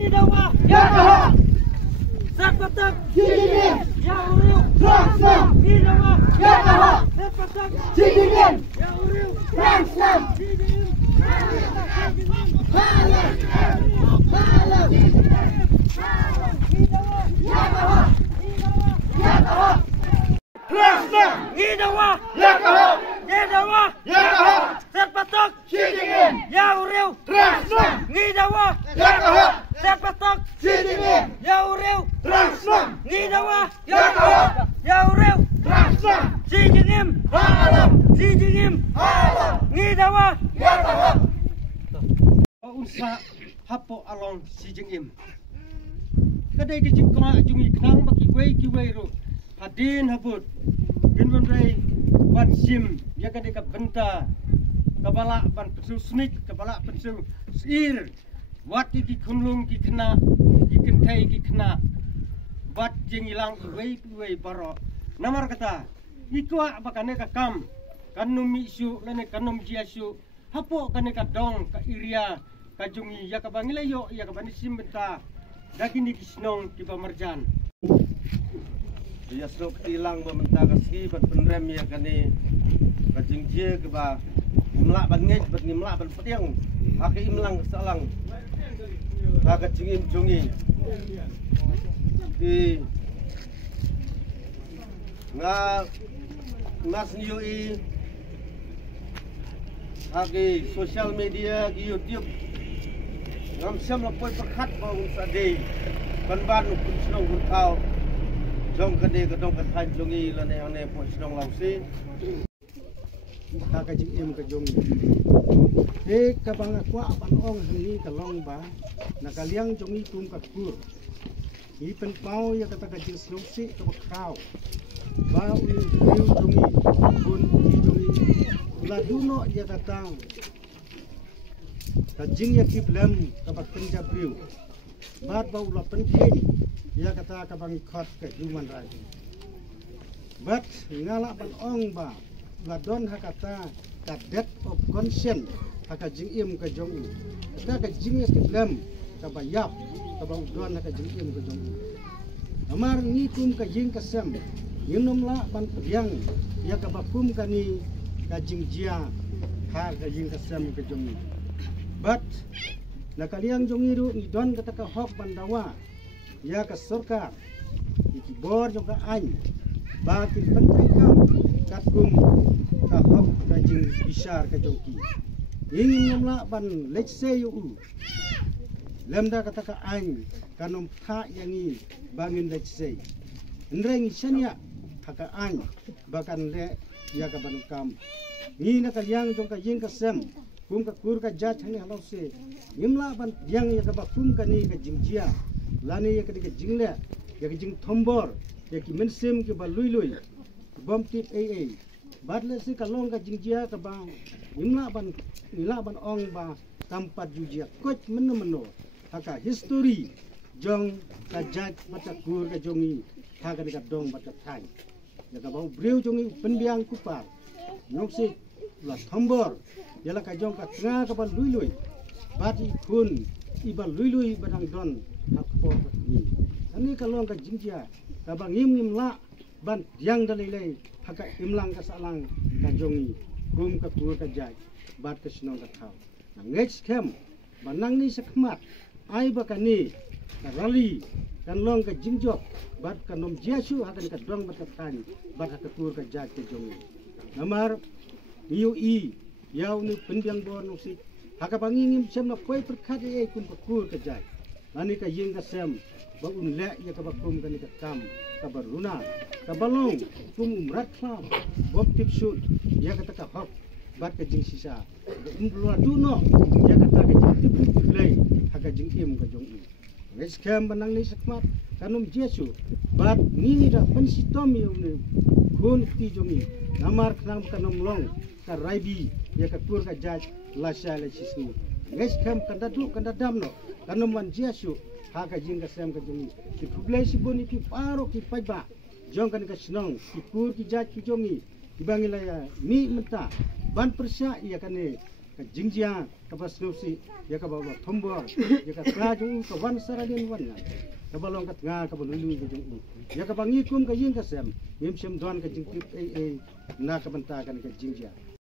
Idawa Yakaha Sepatak Jidingin Yauriu Rangsam Idawa Yakaha Sepatak Jidingin Yauriu Rangsam Jidingin Halam Halam Idawa Yakaha Yakaha Rangsam Idawa Yakaha Idawa Yakaha Sepatak Jidingin Yauriu Rangsam Idawa Yakaha Sepatak Jidingin Yauriu Rangsam Idawa Yakaha Yauriu Rangsam Jidingin Halam Jidingin Halam Idawa Yakaha Unsa hapo along Jidingin kadai dijik kena jungi kenang baki kiwei ro hadin habut binbon rei ban sim ya kadai ka benta kabala ban pensul smik kabala pensul sir wat ki kunlung ki kena ki kentai ki kena bat jeng ilang kiwei baro namar kata ikwa bakane ka kam kanum isu lene kanum jiasu hapo kane ka dong ka iria ka jungi ya ka bangilayo ya ka banisim benta dakini kisnong ki pamarjan ya sok tilang bamenta kaski bat penrem ya kane ka jingjie ke ba imla ban ngej bat nimla ban pediang hake imlang salang ka jingim jungi di ngas nioi hake social media di YouTube ngam siam la poi perkhat bang sade ban pun snong kun thau jong kade ka dong ka than jongi la ne ane po snong lau si ta ka jing em ka jong e ka bang kwa ban ong ni ka long ba na ka liang jongi tum ka kur i pen pau ya ka ta ka jing snong si ka khau ba u jongi kun i jongi la duno ya ka tang ka jing ya kip lem ka bat penja briu bat bau la pen khen ya kata ka bang khot ka human right bat ngala ban ong ba la don ha kata ka death of conscience ka jing im ka jong ka jing ya kip lem ka ba yap ka bang don ka jing im ka jong amar ni kum ka jing ka sem yinom la ban yang ya ka ba kum ka ni ka jing jia ha ka jing ka sem ka jong but nakaliang jongiru ni don kata ka hok bandawa ya ka sarkar iki bor jo ka an ba ki pentai kam katum ka hok ka jing bisar ka joki ingin namla ban lekse yu lemda kata ka an kanom tha yangi bangin lekse ndreng senya haka an bakan le ya ka banu kam ni nakaliang jo ka jing ka sem kum ka kur ka jat hane halo se imla ban yang ya ka ba kum ka ni ka jingjia lani ya ka jingle ya ka jing thombor ya ki mensim ki ba lui bom tip aa badle se ka long ka jingjia ka ba imla ban ila ban ong ba kampat jujia koch meno haka history jong ka jat mata kur ka jongi ha ka dong mata thai ya ka ba breu jongi penbiang kupar nokse la thombor yala ka jong ka tengah ka ban lui bati kun iba lui badang don hakpo ni ani ka long ka jingjia ka bang ngim la ban yang dalilai haka imlang ka salang ka jongi kum ka kur ka jai bat ka snong ka thau next kem banang ni sakmat ai ba ka ni ka rali kan long ka jingjok bat ka nom jiasu haka ka dong bat ka tani bat ka kur ka jai ka jongi namar UI yau ni pendiang bon usi haka bangingim sem na koi perkhat e kum ka kur ka jai ani ka ying ka sem ba un le ya ka ba kum ka ni ka kam ka baruna ka balong kum rat kham bob tip shoot ya ka ta ka hok bat ka jing sisa umlua duno ya ka ta ka jing tip play haka jing im ka jong wes kam banang ni sakmat kanum jesu bat ni da pensitom yu ni kun ti jongi namar khnam kanum long ka raibi ya ka kur ka jaj la shala sisni nges kam kanda du kanda damno kanum man jesu ha ka jing ka sem ka jongi ki publish boni ki paro ki pajba jong kan ka snong ki kur ki jaj ki jongi ibangila ya mi menta ban persya ya kane ka jingjia ka basnusi ya ka bawa thombor ya ka traju ka wan saradin wan nga ka balong ka nga ka balulu ka jung ya ka bangi kum ka yin ka sem mim sem don ka jingtip na ka banta kan ka jingjia